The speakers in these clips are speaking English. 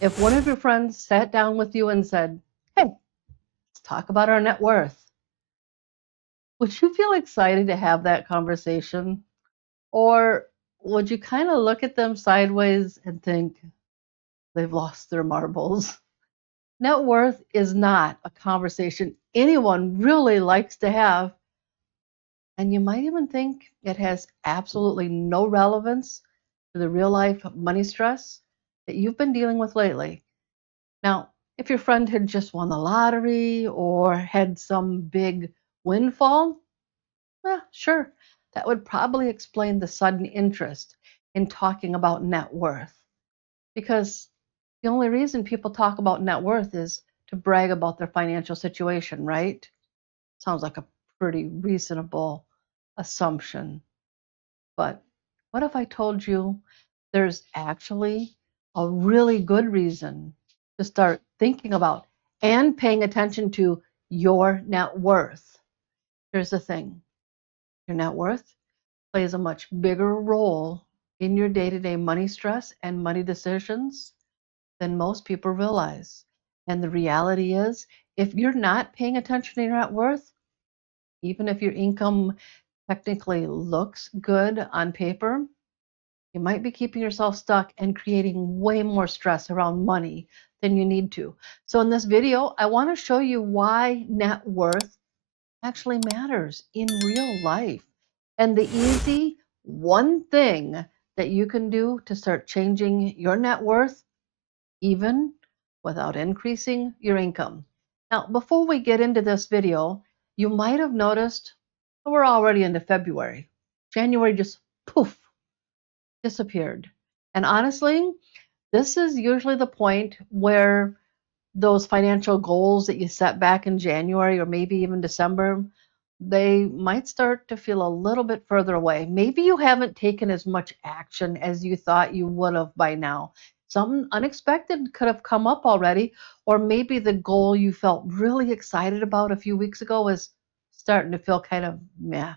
If one of your friends sat down with you and said, "Hey, let's talk about our net worth," would you feel excited to have that conversation? Or would you kind of look at them sideways and think they've lost their marbles? Net worth is not a conversation anyone really likes to have, and you might even think it has absolutely no relevance to the real life money stress that you've been dealing with lately. Now, if your friend had just won the lottery or had some big windfall, well, sure, that would probably explain the sudden interest in talking about net worth. Because the only reason people talk about net worth is to brag about their financial situation, right? Sounds like a pretty reasonable assumption. But what if I told you there's actually a really good reason to start thinking about and paying attention to your net worth? Here's the thing, your net worth plays a much bigger role in your day to day money stress and money decisions than most people realize. And the reality is, if you're not paying attention to your net worth, even if your income technically looks good on paper, you might be keeping yourself stuck and creating way more stress around money than you need to. So, in this video, I want to show you why net worth actually matters in real life and the easy one thing that you can do to start changing your net worth even without increasing your income. Now, before we get into this video, you might have noticed we're already into February. January just poof disappeared. And honestly, this is usually the point where those financial goals that you set back in January or maybe even December, they might start to feel a little bit further away. Maybe you haven't taken as much action as you thought you would have by now. Something unexpected could have come up already, or maybe the goal you felt really excited about a few weeks ago is starting to feel kind of meh.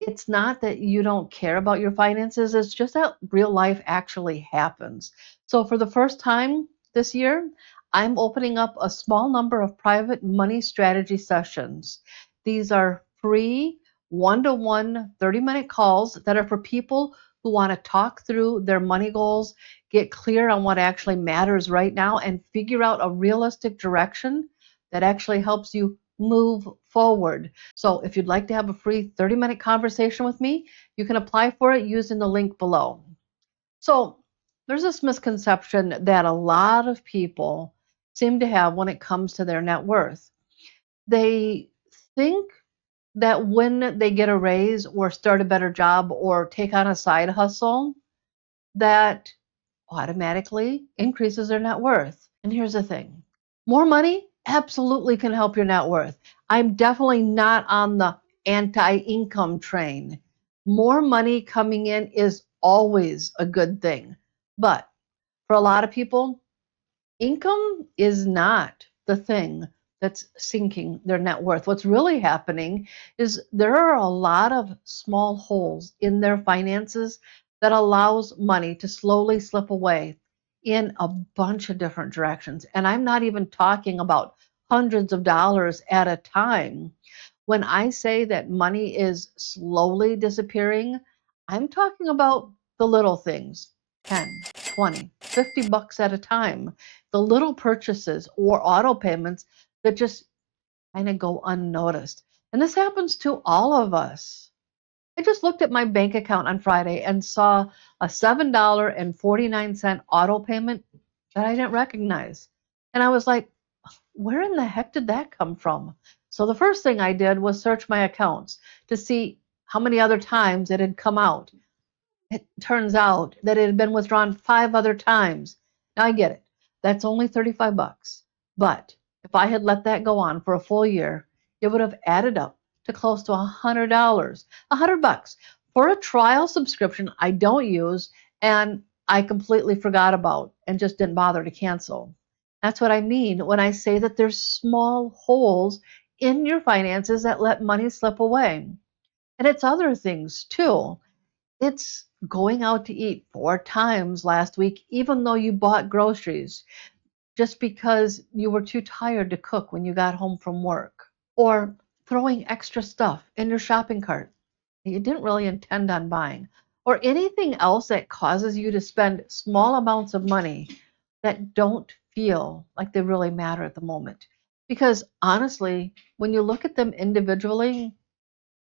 It's not that you don't care about your finances, it's just that real life actually happens. So, for the first time this year, I'm opening up a small number of private money strategy sessions. These are free one-to-one 30-minute calls that are for people who want to talk through their money goals, get clear on what actually matters right now, and figure out a realistic direction that actually helps you move forward. So if you'd like to have a free 30-minute conversation with me, you can apply for it using the link below. So there's this misconception that a lot of people seem to have when it comes to their net worth. They think that when they get a raise or start a better job or take on a side hustle, that automatically increases their net worth. And here's the thing, more money absolutely can help your net worth. I'm definitely not on the anti income train. More money coming in is always a good thing. But for a lot of people, income is not the thing that's sinking their net worth. What's really happening is there are a lot of small holes in their finances that allows money to slowly slip away in a bunch of different directions. And I'm not even talking about hundreds of dollars at a time. When I say that money is slowly disappearing, I'm talking about the little things, 10, 20, $50 at a time, the little purchases or auto payments that just kind of go unnoticed. And this happens to all of us. I just looked at my bank account on Friday and saw a $7.49 auto payment that I didn't recognize. And I was like, where in the heck did that come from? So the first thing I did was search my accounts to see how many other times it had come out. It turns out that it had been withdrawn 5 other times. Now I get it. That's only $35. But if I had let that go on for a full year, it would have added up to close to $100. $100 for a trial subscription I don't use and I completely forgot about and just didn't bother to cancel. That's what I mean when I say that there's small holes in your finances that let money slip away. And it's other things too. It's going out to eat 4 times last week, even though you bought groceries just because you were too tired to cook when you got home from work, or throwing extra stuff in your shopping cart that you didn't really intend on buying, or anything else that causes you to spend small amounts of money that don't feel like they really matter at the moment. Because honestly, when you look at them individually,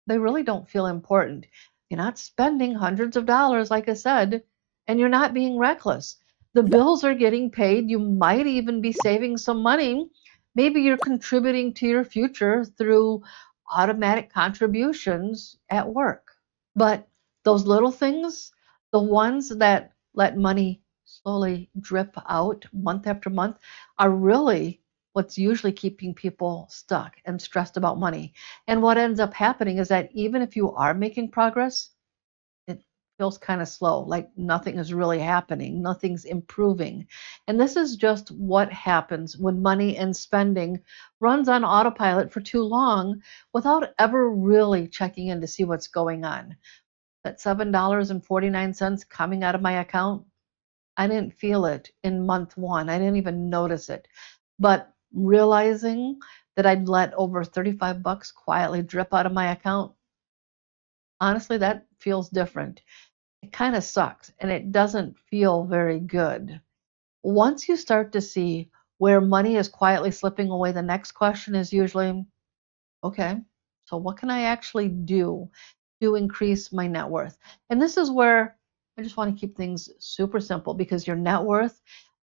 they really don't feel important. You're not spending hundreds of dollars, like I said, and you're not being reckless. The bills are getting paid. You might even be saving some money. Maybe you're contributing to your future through automatic contributions at work. But those little things, the ones that let money slowly drip out month after month, are really what's usually keeping people stuck and stressed about money. And what ends up happening is that even if you are making progress, it feels kind of slow, like nothing is really happening, nothing's improving. And this is just what happens when money and spending runs on autopilot for too long without ever really checking in to see what's going on. That $7.49 coming out of my account, I didn't feel it in month one. I didn't even notice it. But realizing that I'd let over 35 bucks quietly drip out of my account, honestly, that feels different. It kind of sucks and it doesn't feel very good. Once you start to see where money is quietly slipping away, the next question is usually, okay, so what can I actually do to increase my net worth? And this is where I just want to keep things super simple, because your net worth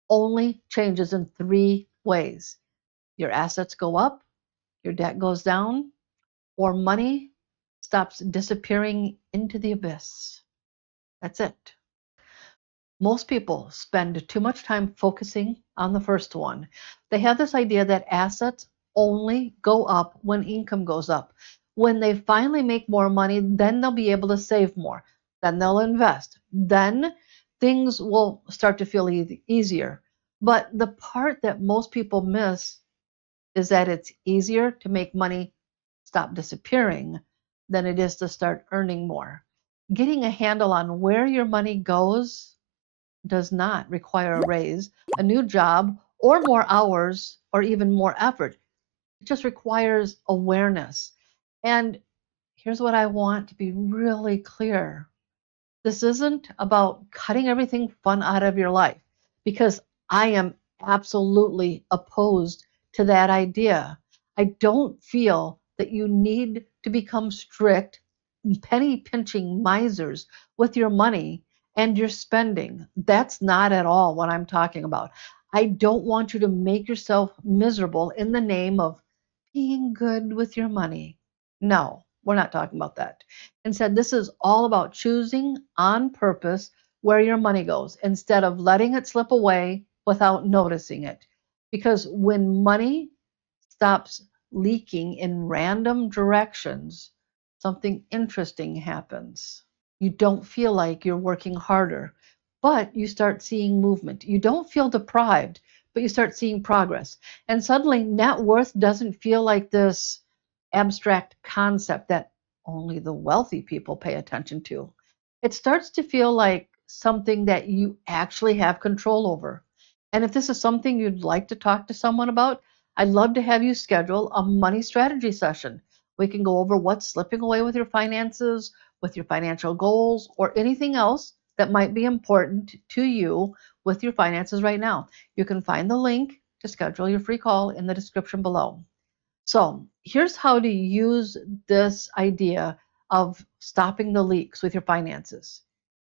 only changes in 3 ways. Your assets go up, your debt goes down, or money stops disappearing into the abyss. That's it. Most people spend too much time focusing on the first one. They have this idea that assets only go up when income goes up. When they finally make more money, then they'll be able to save more. Then they'll invest. Then things will start to feel easier. But the part that most people miss is that it's easier to make money stop disappearing than it is to start earning more. Getting a handle on where your money goes does not require a raise, a new job, or more hours, or even more effort. It just requires awareness. And here's what I want to be really clear: this isn't about cutting everything fun out of your life, because I am absolutely opposed to that idea. I don't feel that you need to become strict, penny pinching misers with your money and your spending. That's not at all what I'm talking about. I don't want you to make yourself miserable in the name of being good with your money. No, we're not talking about that. Instead, this is all about choosing on purpose where your money goes instead of letting it slip away without noticing it. Because when money stops leaking in random directions, something interesting happens. You don't feel like you're working harder, but you start seeing movement. You don't feel deprived, but you start seeing progress. And suddenly, net worth doesn't feel like this abstract concept that only the wealthy people pay attention to. It starts to feel like something that you actually have control over. And if this is something you'd like to talk to someone about, I'd love to have you schedule a money strategy session. We can go over what's slipping away with your finances, with your financial goals, or anything else that might be important to you with your finances right now. You can find the link to schedule your free call in the description below. So here's how to use this idea of stopping the leaks with your finances.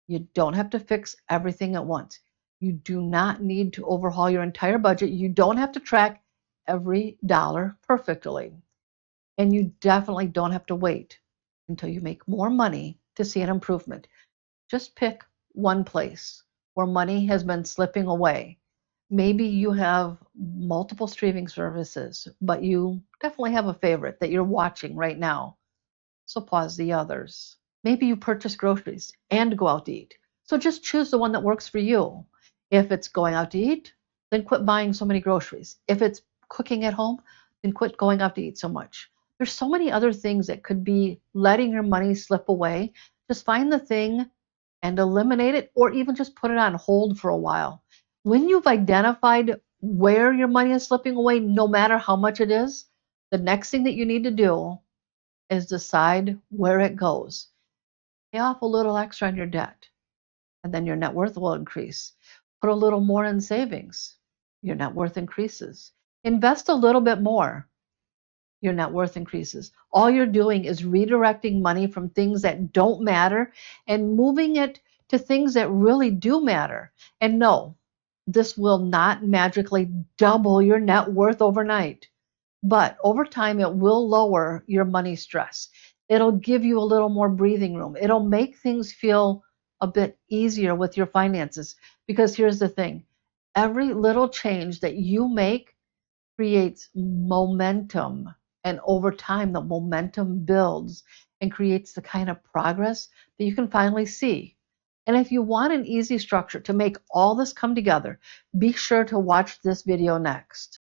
You don't have to fix everything at once. You do not need to overhaul your entire budget. You don't have to track every dollar perfectly. And you definitely don't have to wait until you make more money to see an improvement. Just pick one place where money has been slipping away. Maybe you have multiple streaming services, but you definitely have a favorite that you're watching right now. So pause the others. Maybe you purchase groceries and go out to eat. So just choose the one that works for you. If it's going out to eat, then quit buying so many groceries. If it's cooking at home, then quit going out to eat so much. There's so many other things that could be letting your money slip away. Just find the thing and eliminate it, or even just put it on hold for a while. When you've identified where your money is slipping away, no matter how much it is, the next thing that you need to do is decide where it goes. Pay off a little extra on your debt, and then your net worth will increase. Put a little more in savings, your net worth increases. Invest a little bit more, your net worth increases. All you're doing is redirecting money from things that don't matter and moving it to things that really do matter. And no, this will not magically double your net worth overnight, but over time it will lower your money stress. It'll give you a little more breathing room. It'll make things feel a bit easier with your finances. Because here's the thing, every little change that you make creates momentum. And over time, the momentum builds and creates the kind of progress that you can finally see. And if you want an easy structure to make all this come together, be sure to watch this video next.